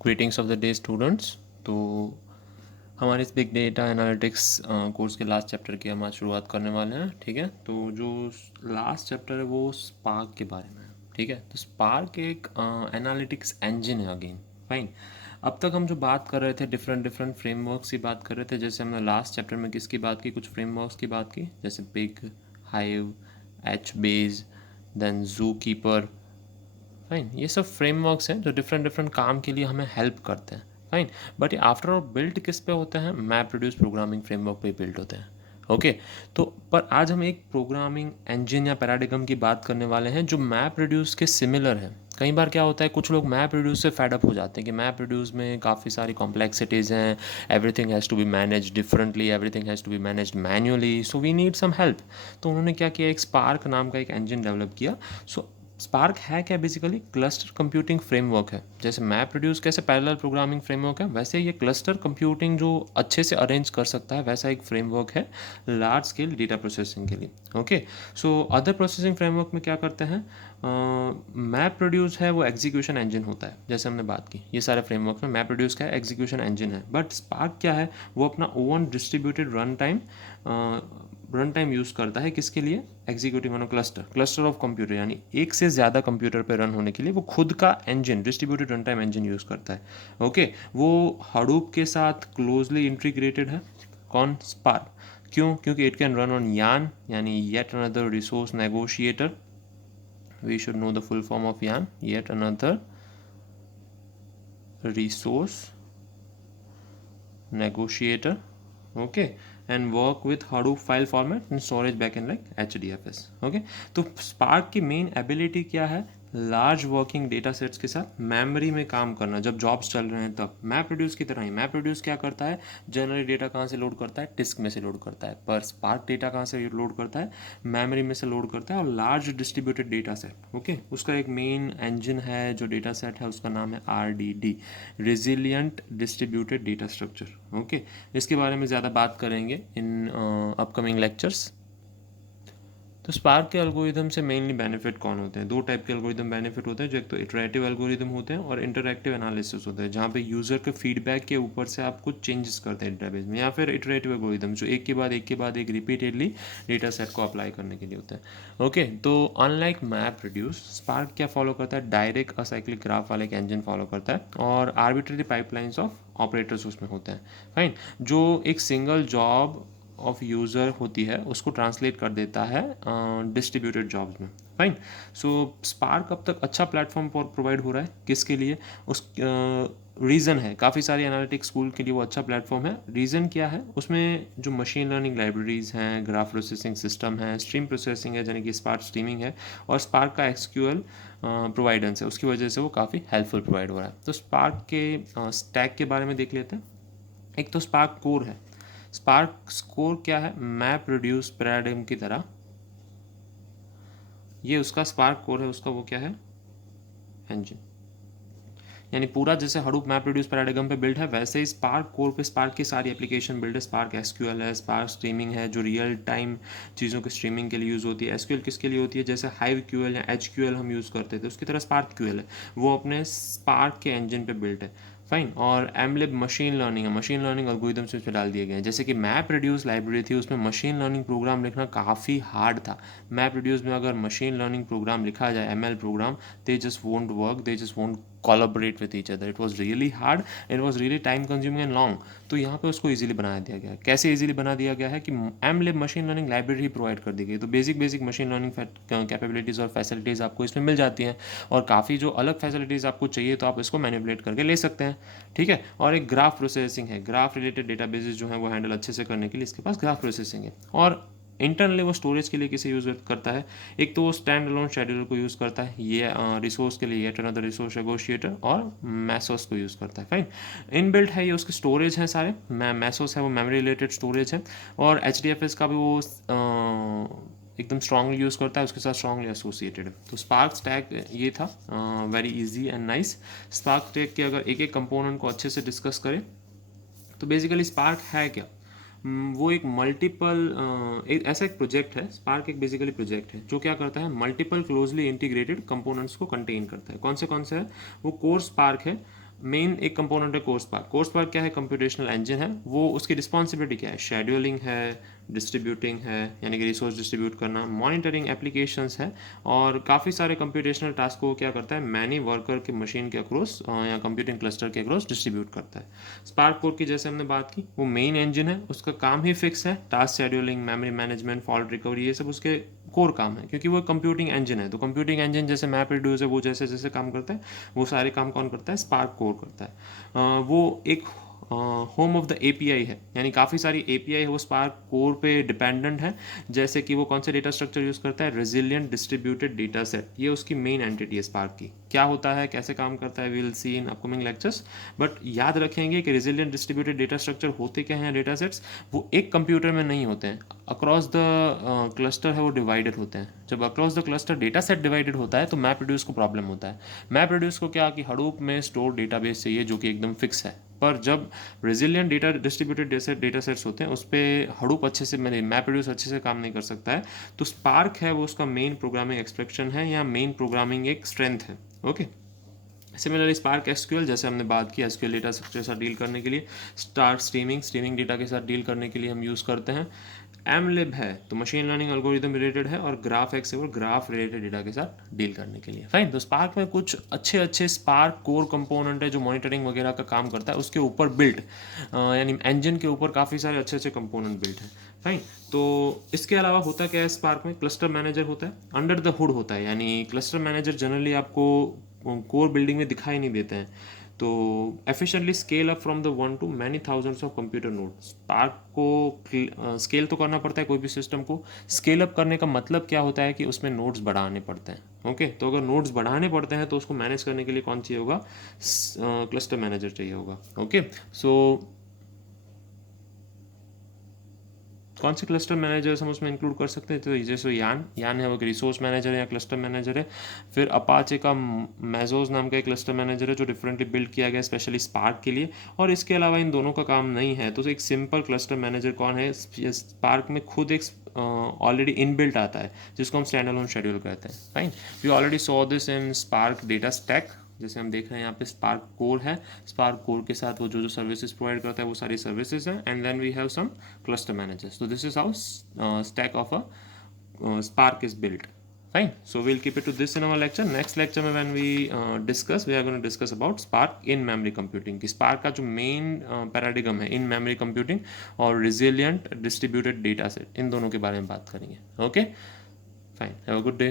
Greetings of the day students. तो हमारे इस बिग डेटा एनालिटिक्स कोर्स के लास्ट चैप्टर की हम आज शुरुआत करने वाले हैं। ठीक है, तो जो लास्ट चैप्टर है वो स्पार्क के बारे में है। ठीक है, तो स्पार्क एक एनालिटिक्स इंजन है अगेन। फाइन। अब तक हम जो बात कर रहे थे डिफरेंट डिफरेंट फ्रेमवर्क्स की बात कर रहे थे। जैसे हमने लास्ट चैप्टर में किसकी बात की, कुछ फ्रेमवर्क्स की बात की, जैसे Pig, Hive, HBase, then ZooKeeper. Fine, ये सब फ्रेमवर्क्स हैं जो डिफरेंट डिफरेंट काम के लिए हमें हेल्प करते हैं। फाइन, बट ये आफ्टर ऑल बिल्ड किस पे होते हैं, मैप रिड्यूस प्रोग्रामिंग फ्रेमवर्क पे बिल्ड होते हैं। ओके, तो पर आज हम एक प्रोग्रामिंग इंजन या पैराडिगम की बात करने वाले हैं जो मैप रिड्यूस के सिमिलर है। कई बार क्या होता है, कुछ लोग मैप रिड्यूस से फेड अप हो जाते हैं कि मैप रिड्यूस में काफ़ी सारी कॉम्प्लेक्सिटीज़ हैं, everything has to be manage differently, everything has to be manage manually, so we need some help. तो उन्होंने क्या किया, एक स्पार्क नाम का एक इंजन डेवलप किया। सो स्पार्क है क्या, बेसिकली क्लस्टर कंप्यूटिंग फ्रेमवर्क है। जैसे मैप रिड्यूस कैसे पैरेलल प्रोग्रामिंग फ्रेमवर्क है, वैसे ये क्लस्टर कंप्यूटिंग जो अच्छे से अरेंज कर सकता है वैसा एक फ्रेमवर्क है लार्ज स्केल डेटा प्रोसेसिंग के लिए। Okay, so other processing framework में क्या करते हैं, मैप रिड्यूस है वो एग्जीक्यूशन इंजन होता है। जैसे हमने बात की, ये सारे फ्रेमवर्क में मैप रिड्यूस का एग्जीक्यूशन इंजन है, बट स्पार्क क्या है, वो अपना own distributed run time use करता है। किसके लिए, executing on cluster of computer, यानी एक से ज़्यादा कंप्यूटर पे रन होने के लिए वो खुद का engine, distributed run time engine use करता है। ओके, वो हडूप के साथ क्लोजली इंटीग्रेटेड है। कौन, स्पार्क। क्यों, क्योंकि it can run on YARN, यानी yet another resource negotiator. We should know the full form of YARN, yet another resource negotiator. Okay, and work with Hadoop file format and storage backend like HDFS. Okay, तो Spark की main ability क्या है, large working data sets के साथ memory में काम करना। जब जॉब्स चल रहे हैं तब मैप रिड्यूस की तरह ही मैप रिड्यूस क्या करता है, जनरली डेटा कहाँ से लोड करता है, डिस्क में से लोड करता है, पर स्पार्क डेटा कहाँ से लोड करता है, मेमोरी में से लोड करता है, और large distributed data set. Okay, उसका एक मेन इंजन है जो डेटा सेट है, उसका नाम है RDD, resilient distributed data structure. Okay, इसके बारे में ज़्यादा बात करेंगे इन अपकमिंग लेक्चर्स। तो स्पार्क के एल्गोरिदम से मेनली बेनिफिट कौन होते हैं, दो टाइप के एल्गोरिदम बेनिफिट होते हैं, जो एक तो इटरेटिव एल्गोरिदम होते हैं और इंटरैक्टिव एनालिसिस होते हैं, जहाँ पे यूज़र के फीडबैक के ऊपर से आप कुछ चेंजेस करते हैं डेटाबेस में, या फिर इटरेटिव एल्गोरिदम जो एक के बाद एक रिपीटेडली डेटा सेट को अप्लाई करने के लिए होता है। ओके, तो अनलाइक मैप रिड्यूस, स्पार्क क्या फॉलो करता है, डायरेक्ट असाइक्लिक ग्राफ वाले एक इंजन फॉलो करता है, और आर्बिट्रेरी पाइपलाइंस ऑफ ऑपरेटर्स उसमें होते हैं। फाइन, जो एक सिंगल जॉब ऑफ यूज़र होती है उसको ट्रांसलेट कर देता है डिस्ट्रीब्यूटेड जॉब्स में। फाइन, सो स्पार्क अब तक अच्छा प्लेटफॉर्म प्रोवाइड हो रहा है किसके लिए, उस रीज़न है, काफ़ी सारी एनालिटिक्स स्कूल के लिए वो अच्छा प्लेटफॉर्म है। रीज़न क्या है, उसमें जो मशीन लर्निंग लाइब्रेरीज़ हैं, ग्राफ प्रोसेसिंग सिस्टम है, स्ट्रीम प्रोसेसिंग है यानी कि स्पार्क स्ट्रीमिंग है, और स्पार्क का SQL प्रोवाइडेंस है, उसकी वजह से वो काफ़ी हेल्पफुल प्रोवाइड हो रहा है। तो स्पार्क के स्टैक के बारे में देख लेते हैं। एक तो स्पार्क कोर है। स्पार्क स्कोर क्या है, मैप रिड्यूस पैराडिगम की तरह ये उसका स्पार्क कोर है, उसका वो क्या है, इंजन। यानी पूरा जैसे हडूप मैप रिड्यूस पैराडिगम पे बिल्ड है, वैसे ही स्पार्क कोर पे स्पार्क की सारी एप्लीकेशन बिल्ड है। स्पार्क SQL है, स्पार्क स्ट्रीमिंग है जो रियल टाइम चीज़ों के स्ट्रीमिंग के लिए यूज़ होती है। SQL किसके लिए होती है, जैसे हाइव QL या HQL हम यूज़ करते थे, उसकी तरह स्पार्क QL है, वो अपने स्पार्क के इंजन पे बिल्ड है। फाइन, और एमलिब मशीन लर्निंग है, मशीन लर्निंग एल्गोरिदम्स उसमें डाल दिए गए हैं। जैसे कि मैप रिड्यूस लाइब्रेरी थी, उसमें मशीन लर्निंग प्रोग्राम लिखना काफ़ी हार्ड था। मैप रिड्यूस में अगर मशीन लर्निंग प्रोग्राम लिखा जाए, ML program, they just won't work, they just won't collaborate with each other. It was really hard, it was really time consuming and long. तो यहाँ पे उसको इजीली बना दिया गया है। कैसे इजीली बना दिया गया है कि एमलिब मशीन लर्निंग लाइब्रेरी ही प्रोवाइड कर दी गई, तो बेसिक मशीन लर्निंग कैपेबिलिटीज़ और फैसिलिटीज़ आपको इसमें मिल जाती हैं, और काफ़ी जो अलग फैसिलिटीज़ आपको चाहिए तो आप इसको मैनिपुलेट करके ले सकते हैं। ठीक है, और एक ग्राफ प्रोसेसिंग है, ग्राफ रिलेटेड डेटाबेसेस जो है वो हैंडल अच्छे से करने के लिए इसके पास ग्राफ प्रोसेसिंग है। और इंटरनली वो स्टोरेज के लिए किसे यूज़ करता है, एक तो वो स्टैंड अलोन शेड्यूलर को यूज़ करता है, ये रिसोर्स के लिए येट अनदर रिसोर्स नेगोशिएटर, और मैसोस को यूज़ करता है। फाइन, इनबिल्ट है ये उसके स्टोरेज हैं सारे, मैसोस है वो मेमोरी रिलेटेड स्टोरेज है, और HDFS का भी वो एकदम स्ट्रांगली यूज़ करता है, उसके साथ स्ट्रांगली एसोसिएटेड है। तो स्पार्क स्टैक ये था, very easy and nice. Spark stack के अगर एक एक कंपोनेंट को अच्छे से डिस्कस करें तो बेसिकली स्पार्क है क्या, वो एक एक ऐसा एक प्रोजेक्ट है। स्पार्क एक बेसिकली प्रोजेक्ट है जो क्या करता है, मल्टीपल क्लोजली इंटीग्रेटेड कंपोनेंट्स को कंटेन करता है। कौन से है, वो कोर स्पार्क है, मेन एक कंपोनेंट है कोर स्पार्क। कोर स्पार्क क्या है? कंप्यूटेशनल इंजन है। वो उसकी रिस्पॉन्सिबिलिटी क्या है? शेड्यूलिंग है, डिस्ट्रीब्यूटिंग है, यानी कि रिसोर्स डिस्ट्रीब्यूट करना, मॉनिटरिंग एप्लीकेशंस है, और काफ़ी सारे कंप्यूटेशनल टास्क को क्या करता है? मैनी वर्कर के मशीन के अक्रॉस या कंप्यूटिंग क्लस्टर के अक्रॉस डिस्ट्रीब्यूट करता है। स्पार्क कोर की जैसे हमने बात की, वो मेन इंजन है, उसका काम ही फिक्स है। Task scheduling, memory management, fault recovery, ये सब उसके कोर काम है, क्योंकि वो कंप्यूटिंग इंजन है। तो कंप्यूटिंग इंजन जैसे मैप रिड्यूस है, वो जैसे जैसे काम करता है, वो सारे काम कौन करता है? स्पार्क कोर करता है। वो एक होम ऑफ द एपीआई है, यानी काफ़ी सारी एपीआई है वो स्पार्क कोर पे डिपेंडेंट है। जैसे कि वो कौन से डेटा स्ट्रक्चर यूज़ करता है? रेजिलियंट डिस्ट्रीब्यूटेड डेटा सेट, ये उसकी मेन एंटिटी है स्पार्क की। क्या होता है, कैसे काम करता है, will see in upcoming lectures. But याद रखेंगे कि रेजिलियंट डिस्ट्रीब्यूटेड डेटा स्ट्रक्चर होते क्या हैं? डेटा सेट्स वो एक कंप्यूटर में नहीं होते हैं, अक्रॉस द क्लस्टर है वो डिवाइडेड होते हैं। जब across the cluster data set divided होता है तो मैप रिड्यूस को प्रॉब्लम होता है। मैप रिड्यूस को क्या कि हडूप में स्टोर डेटाबेस चाहिए जो कि एकदम फिक्स है। पर जब resilient data distributed data sets होते हैं उस पर हडूप अच्छे से, मैंने मैप रिड्यूस अच्छे से काम नहीं कर सकता है। तो स्पार्क है वो उसका मेन प्रोग्रामिंग एक्सपेक्शन है या मेन प्रोग्रामिंग एक स्ट्रेंथ है। ओके। सिमिलरली स्पार्क एसक्यूएल, जैसे हमने बात की एसक्यूएल डेटा स्ट्रक्चर के साथ डील करने के लिए, स्टार स्ट्रीमिंग डेटा के साथ डील करने के लिए हम यूज़ करते हैं। एमलिब है तो मशीन लर्निंग एल्गोरिदम रिलेटेड है, और ग्राफ एक्स है वो ग्राफ रिलेटेड डेटा के साथ डील करने के लिए। फाइन। तो स्पार्क में कुछ अच्छे अच्छे स्पार्क कोर कंपोनेंट है जो मॉनिटरिंग वगैरह का काम करता है, उसके ऊपर बिल्ट यानी इंजन के ऊपर काफ़ी सारे अच्छे अच्छे कंपोनेंट बिल्ट हैं। फाइन। तो इसके अलावा होता क्या है स्पार्क में? क्लस्टर मैनेजर होता है, अंडर द हुड होता है, यानी क्लस्टर मैनेजर जनरली आपको कोर बिल्डिंग में दिखाई नहीं देते हैं। तो efficiently scale up from the one two many thousands of computer node. Spark को स्केल तो करना पड़ता है, कोई भी सिस्टम को स्केल अप करने का मतलब क्या होता है कि उसमें नोड्स बढ़ाने पड़ते हैं। ओके। तो अगर नोड्स बढ़ाने पड़ते हैं तो उसको मैनेज करने के लिए कौन चाहिए होगा? क्लस्टर मैनेजर चाहिए होगा। ओके। सो कौन से क्लस्टर मैनेजर्स हम उसमें इंक्लूड कर सकते हैं? तो जैसे यान है वो रिसोर्स मैनेजर है या क्लस्टर मैनेजर है। फिर अपाचे का मेजोस नाम का एक क्लस्टर मैनेजर है जो डिफरेंटली बिल्ड किया गया स्पेशली स्पार्क के लिए। और इसके अलावा इन दोनों का काम नहीं है तो एक सिंपल क्लस्टर मैनेजर कौन है? स्पार्क में खुद एक ऑलरेडी इनबिल्ट आता है जिसको हम स्टैंड अलोन शेड्यूल कहते हैं। Fine. We already saw this in Spark data stack. जैसे हम देख रहे हैं यहाँ पे स्पार्क कोर है, स्पार्क कोर के साथ वो जो जो सर्विसेज प्रोवाइड करता है वो सारी सर्विसेज हैं, and then we have some cluster managers. So this is how stack of a Spark is built. Fine. So we'll keep it to this in our lecture. Next lecture में when we discuss, we are going to discuss about Spark in memory computing. कि Spark का जो main paradigm है in memory computing और resilient distributed data set, इन दोनों के बारे में बात करेंगे. Okay. Fine. Have a good day.